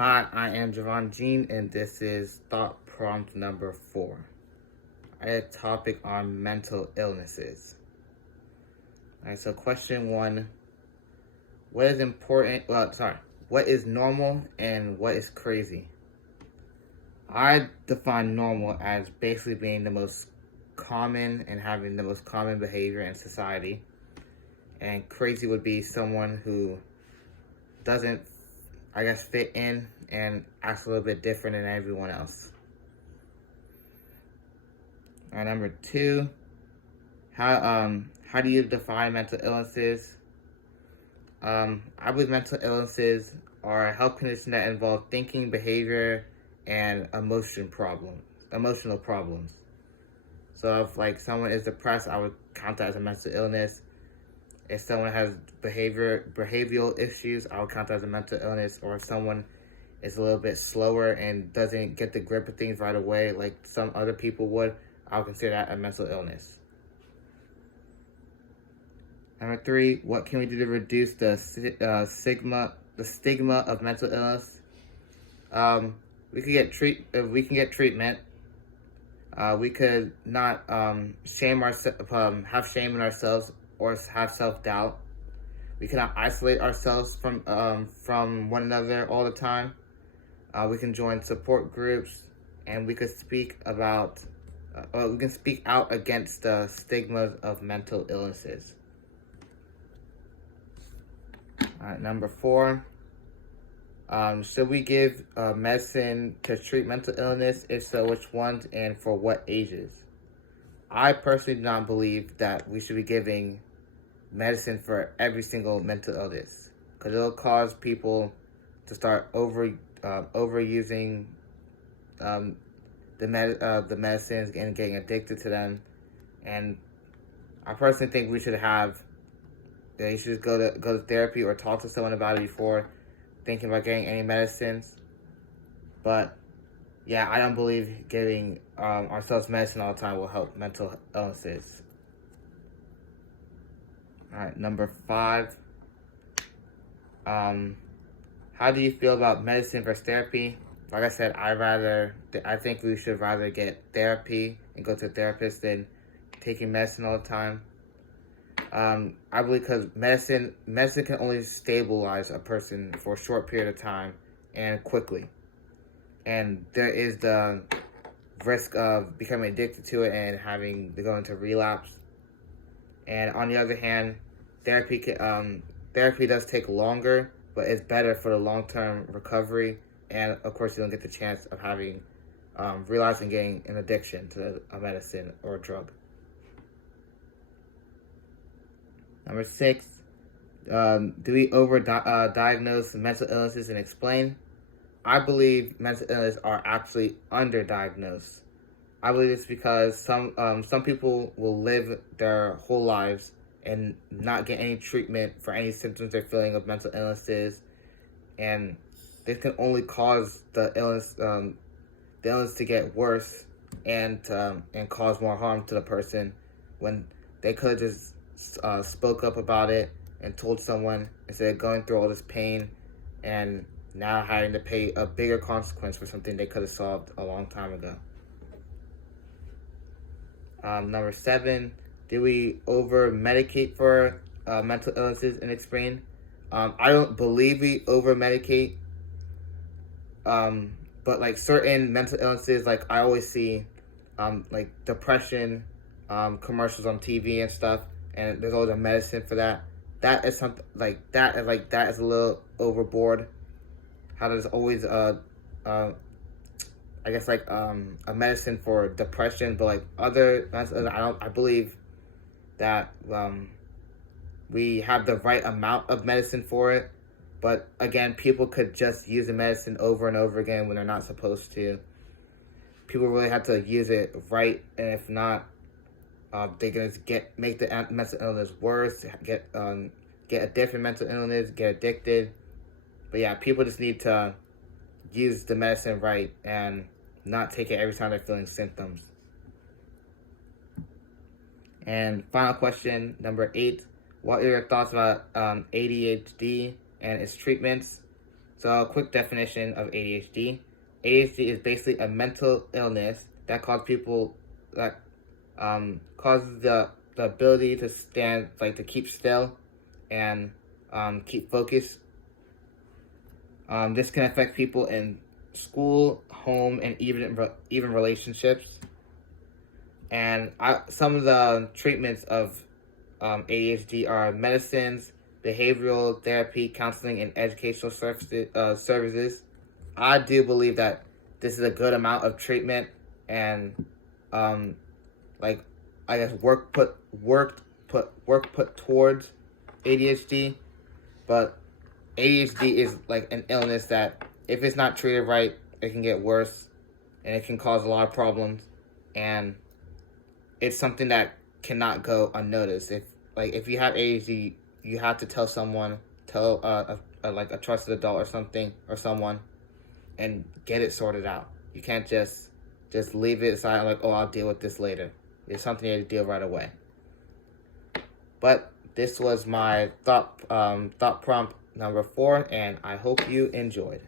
Hi, I am Javon Jean, and this is thought prompt number 4. I had a topic on mental illnesses. Alright, so question 1, what is important, what is normal and what is crazy? I define normal as basically being the most common and having the most common behavior in society. And crazy would be someone who doesn't, fit in and acts a little bit different than everyone else. Number 2, how do you define mental illnesses? I believe mental illnesses are a health condition that involve thinking, behavior, and emotional problems. So if someone is depressed, I would count that as a mental illness. If someone has behavioral issues, I would count that as a mental illness. Or if someone is a little bit slower and doesn't get the grip of things right away, like some other people would, I would consider that a mental illness. Number 3, what can we do to reduce the stigma of mental illness? We can get treatment. We could not have shame in ourselves or have self-doubt. We cannot isolate ourselves from one another all the time. We can join support groups, and we could speak out against the stigmas of mental illnesses. Number 4, should we give medicine to treat mental illness? If so, which ones and for what ages? I personally do not believe that we should be giving medicine for every single mental illness, because it'll cause people to start overusing the medicines and getting addicted to them. And I personally think you should go to therapy or talk to someone about it before thinking about getting any medicines. But yeah, I don't believe giving ourselves medicine all the time will help mental illnesses. Alright, number 5. How do you feel about medicine versus therapy? Like I said, I think we should rather get therapy and go to a therapist than taking medicine all the time. I believe because medicine can only stabilize a person for a short period of time and quickly. And there is the risk of becoming addicted to it and having to go into relapse. And on the other hand, therapy does take longer, but it's better for the long-term recovery. And of course, you don't get the chance of having realizing getting an addiction to a medicine or a drug. Number 6, do we diagnose mental illnesses and explain? I believe mental illness are actually underdiagnosed. I believe it's because some people will live their whole lives and not get any treatment for any symptoms they're feeling of mental illnesses, and this can only cause the illness to get worse and cause more harm to the person, when they could have just spoke up about it and told someone, instead of going through all this pain and now having to pay a bigger consequence for something they could have solved a long time ago. Number 7, do we over-medicate for mental illnesses and explain? I don't believe we over-medicate, but like certain mental illnesses, like I always see like depression commercials on TV and stuff, and there's always a medicine for that. That is something that is a little overboard. How there's always a medicine for depression, but like I believe that we have the right amount of medicine for it. But again, people could just use the medicine over and over again when they're not supposed to. People really have to use it right, and if not, they're gonna make the mental illness worse. Get a different mental illness, get addicted. But yeah, people just need to use the medicine right and not take it every time they're feeling symptoms. And final question, number 8, what are your thoughts about ADHD and its treatments? So, a quick definition of ADHD. ADHD is basically a mental illness that causes the ability to stand, like to keep still and keep focus. This can affect people in school, home, and even relationships. And some of the treatments of ADHD are medicines, behavioral therapy, counseling, and educational services. I do believe that this is a good amount of treatment and like I guess work put towards ADHD, but ADHD is like an illness that if it's not treated right, it can get worse and it can cause a lot of problems, and it's something that cannot go unnoticed. If you have ADHD, you have to tell someone, a trusted adult or someone, and get it sorted out. You can't just leave it aside like, oh, I'll deal with this later. It's something you have to deal right away. But this was my thought prompt number 4, and I hope you enjoyed.